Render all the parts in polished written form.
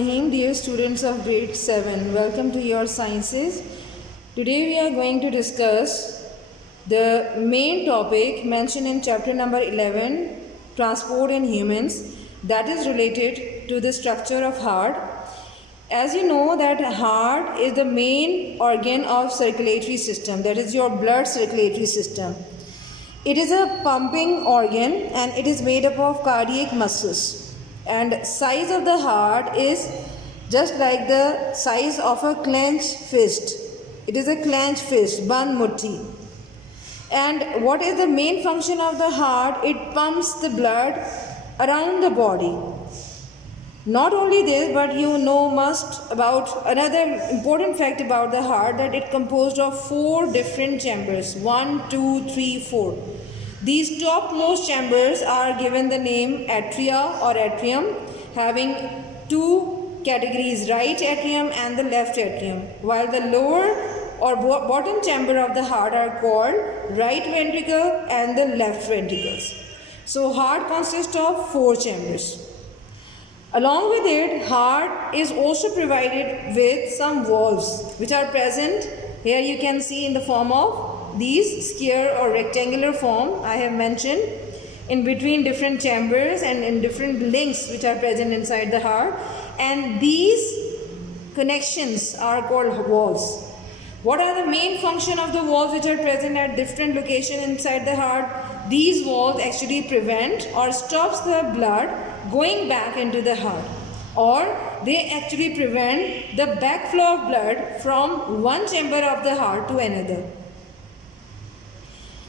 Bismillahirrahmanirrahim. Dear students of grade 7, welcome to your sciences. Today we are going to discuss the main topic mentioned in chapter number 11, transport in humans, that is related to the structure of heart. As you know that heart is the main organ of circulatory system, that is your blood circulatory system. It is a pumping organ and it is made up of cardiac muscles. And size of the heart is just like the size of a clenched fist. It is a clenched fist, ban mutti. And what is the main function of the heart? It pumps the blood around the body. Not only this, but you know must about another important fact about the heart, that it composed of 4 different chambers. 1, 2, 3, 4. These topmost chambers are given the name atria or atrium, having 2 categories, right atrium and the left atrium, while the lower or bottom chamber of the heart are called right ventricle and the left ventricles. So heart consists of 4 chambers. Along with it, heart is also provided with some valves which are present. Here you can see in the form of these square or rectangular form I have mentioned in between different chambers and in different links which are present inside the heart, and these connections are called valves. What are the main function of the valves which are present at different locations inside the heart? These valves actually prevent or stops the blood going back into the heart, or they actually prevent the backflow of blood from one chamber of the heart to another.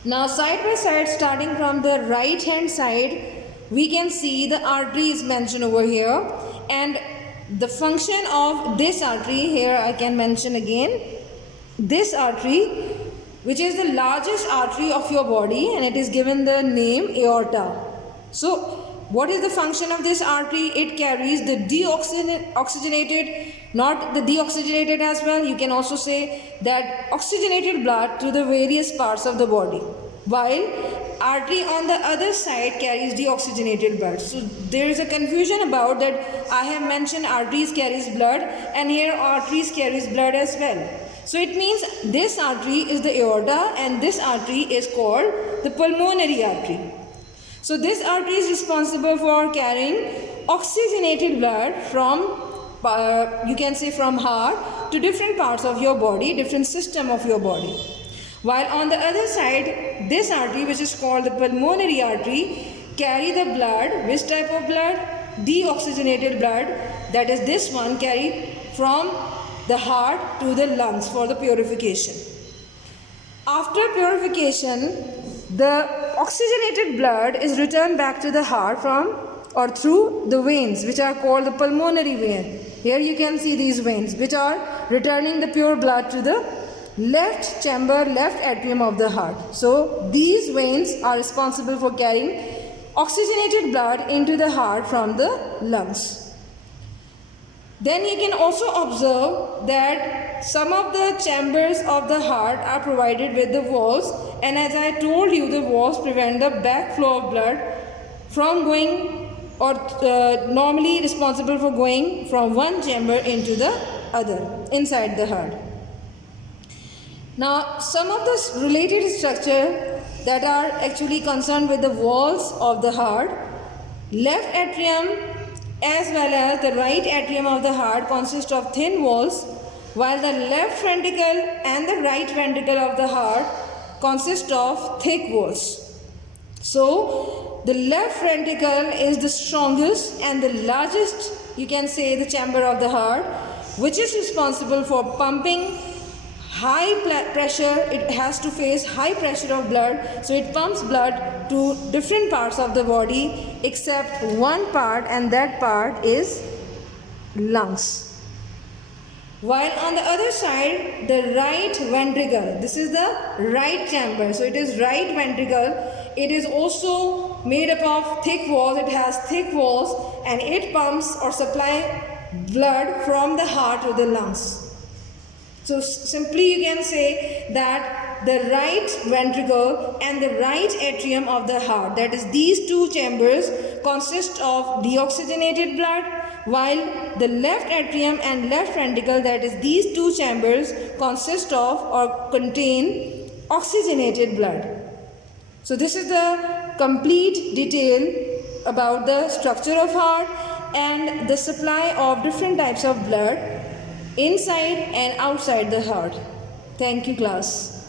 Now side by side, starting from the right hand side, we can see the artery is mentioned over here, and the function of this artery here I can mention again. This artery, which is the largest artery of your body, and it is given the name aorta. So what is the function of this artery? It carries the deoxygenated, not the deoxygenated as well, you can also say that oxygenated blood to the various parts of the body, while artery on the other side carries deoxygenated blood. So there is a confusion about that. I have mentioned arteries carries blood, and here arteries carries blood as well. So it means this artery is the aorta and this artery is called the pulmonary artery. So this artery is responsible for carrying oxygenated blood from, you can say from heart to different parts of your body, different system of your body. While on the other side, this artery, which is called the pulmonary artery, carry the blood. Which type of blood? Deoxygenated blood, that is this one, carried from the heart to the lungs for the purification. After purification, the oxygenated blood is returned back to the heart from or through the veins, which are called the pulmonary vein. Here you can see these veins which are returning the pure blood to the left chamber, left atrium of the heart. So these veins are responsible for carrying oxygenated blood into the heart from the lungs. Then you can also observe that some of the chambers of the heart are provided with the valves, and as I told you, the valves prevent the backflow of blood from going, or normally responsible for going from one chamber into the other inside the heart. Now some of the related structure that are actually concerned with the walls of the heart, left atrium as well as the right atrium of the heart consist of thin walls, while the left ventricle and the right ventricle of the heart consist of thick walls. So the left ventricle is the strongest and the largest, you can say, the chamber of the heart, which is responsible for pumping high pressure. It has to face high pressure of blood, so it pumps blood to different parts of the body except one part, and that part is lungs. While on the other side, the right ventricle, this is the right chamber, so it is right ventricle. It is also made up of thick walls. It has thick walls and it pumps or supply blood from the heart to the lungs. So simply you can say that the right ventricle and the right atrium of the heart. That is, these two chambers consist of deoxygenated blood, while the left atrium and left ventricle, that is, these two chambers consist of or contain oxygenated blood. So this is the complete detail about the structure of heart and the supply of different types of blood inside and outside the heart. Thank you, class.